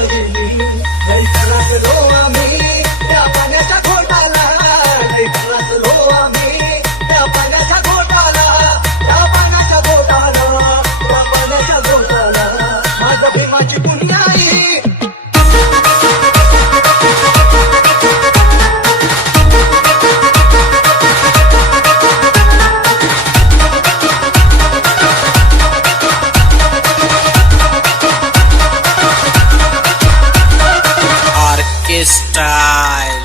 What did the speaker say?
गेली. लई त्रासलो आम्ही त्या पाण्याच्या घोटाला, लई त्रासलो आम्ही त्या पाण्याच्या घोटाला, त्या पाण्याच्या घोटाला, त्या पाण्याच्या घोटाला. माझ्या प्रेमाची पुण्याई Orchestra.